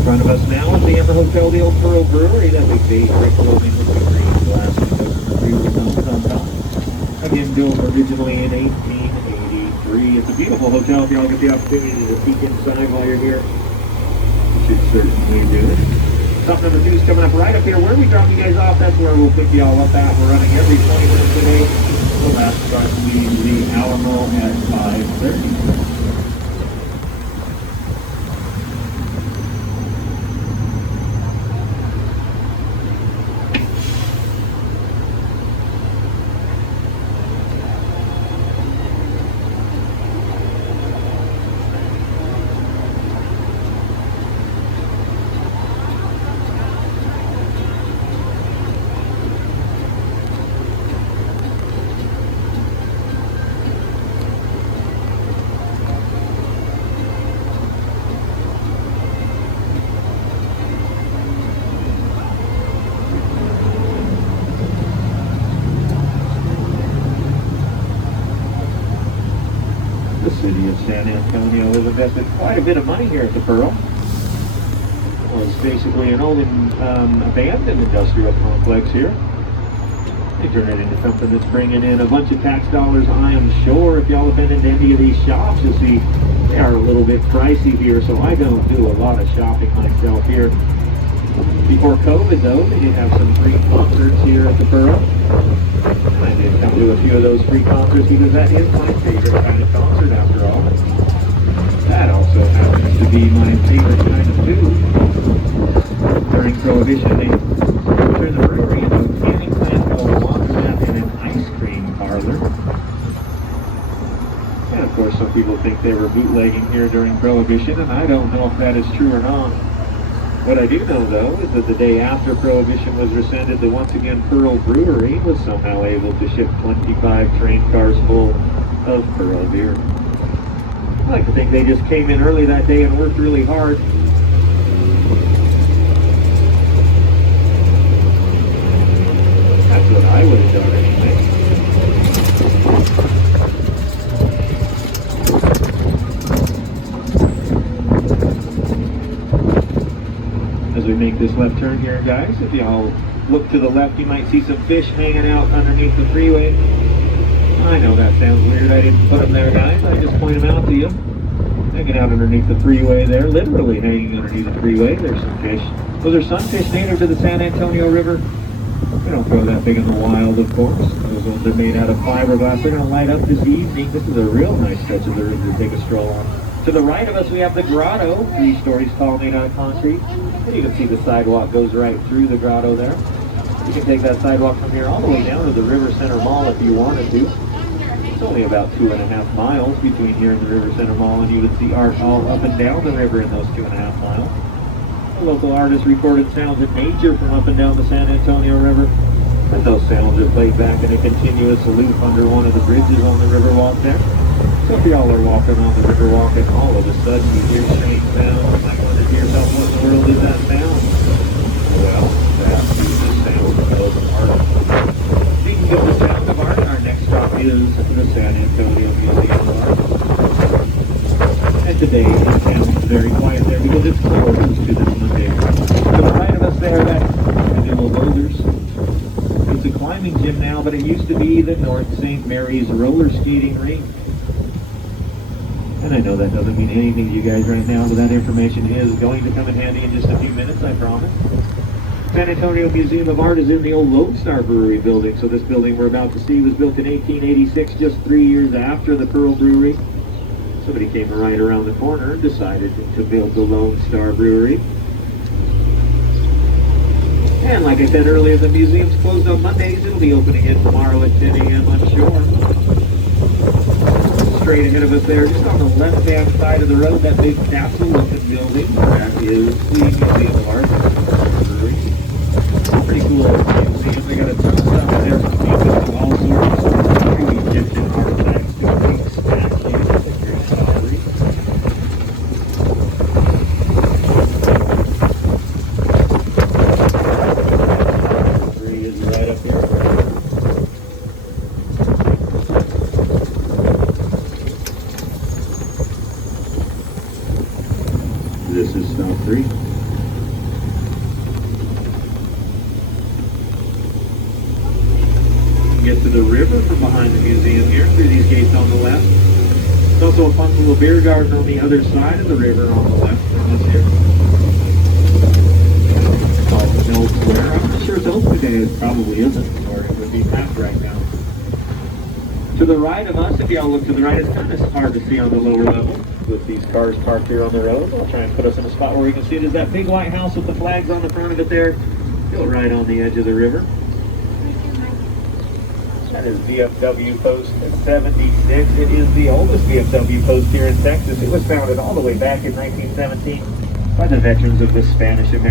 In front of us now is the Emma Hotel, the Old Pearl Brewery. That big beige brick building with the green glass windows and the brewery domes on top. Again, built originally in 1883. It's a beautiful hotel if y'all get the opportunity to peek inside while you're here. You should certainly do it. Top number 2 is coming up right up here. Where we drop you guys off, that's where we'll pick y'all up at. We're running every 20 minutes a day. The last start leaving the Alamo at 5:30. The city of San Antonio has invested quite a bit of money here at the Pearl. Well, it's basically an old abandoned industrial complex here. They turn it into something that's bringing in a bunch of tax dollars, I am sure. If y'all have been into any of these shops, you'll see they are a little bit pricey here, so I don't do a lot of shopping myself here. Before COVID, though, they did have some free concerts here at the Pearl. I did come to a few of those free concerts because that is my favorite kind of concert after all. That also happens to be my favorite kind of food. During Prohibition, they turned the brewery into a canning plant, a laundromat, and an ice cream parlor. And of course, some people think they were bootlegging here during Prohibition, and I don't know if that is true or not. What I do know, though, is that the day after Prohibition was rescinded, the once again Pearl Brewery was somehow able to ship 25 train cars full of Pearl beer. I like to think they just came in early that day and worked really hard. That's what I would have done anyway. As we make this left turn here, guys, if y'all look to the left, you might see some fish hanging out underneath the freeway. I know that sounds weird. I didn't put them there, guys. I just point them out to you. Hanging out underneath the freeway there, literally hanging underneath the freeway. There's some fish. Those are sunfish native to the San Antonio River. They don't grow that big in the wild, of course. Those ones are made out of fiberglass. They're going to light up this evening. This is a real nice stretch of the river to take a stroll on. To the right of us, we have the grotto, 3 stories tall, made out of concrete. And you can see the sidewalk goes right through the grotto there. You can take that sidewalk from here all the way down to the River Center Mall if you wanted to. It's only about 2.5 miles between here and the River Center Mall, and you would see art all up and down the river in those 2.5 miles. The local artists recorded sounds of nature from up and down the San Antonio River, and those sounds are played back in a continuous loop under one of the bridges on the Riverwalk there. So if y'all are walking on the Riverwalk and all of a sudden you hear strange sounds, you might wonder to yourself, what in the world is that sound? Well, that's the sound of art. Speaking of the sound of art, our next stop is the San Antonio Museum of Art. And today it sounds very quiet there because it's closed to this Monday. To the right of us there, that's the Old Boulders. It's a climbing gym now, but it used to be the North St. Mary's roller skating rink. And I know that doesn't mean anything to you guys right now, but that information is going to come in handy in just a few minutes, I promise. San Antonio Museum of Art is in the old Lone Star Brewery building. So this building we're about to see was built in 1886, just 3 years after the Pearl Brewery. Somebody came right around the corner and decided to build the Lone Star Brewery. And like I said earlier, the museum's closed on Mondays. It'll be open again tomorrow at 10 a.m., I'm sure. Straight ahead of us there, just on the left-hand side of the road, that big castle-looking building, that is the Museum of Art. Pretty cool museum. They got a ton of stuff there from people to all sorts of really Egyptian artifacts to big statues and great pottery. Three is right up here. This is stop 3. beer garden on the other side of the river on the left from us here. Called the Mill Square. I'm not sure it's open today. It probably isn't, or it would be packed right now. To the right of us, if y'all look to the right, it's kind of hard to see on the lower level with these cars parked here on the road. I'll try and put us in a spot where we can see it. Is that big white house with the flags on the front of it there? Still right on the edge of the river. That is VFW Post 76. It is the oldest VFW post here in Texas. It was founded all the way back in 1917 by the veterans of the Spanish American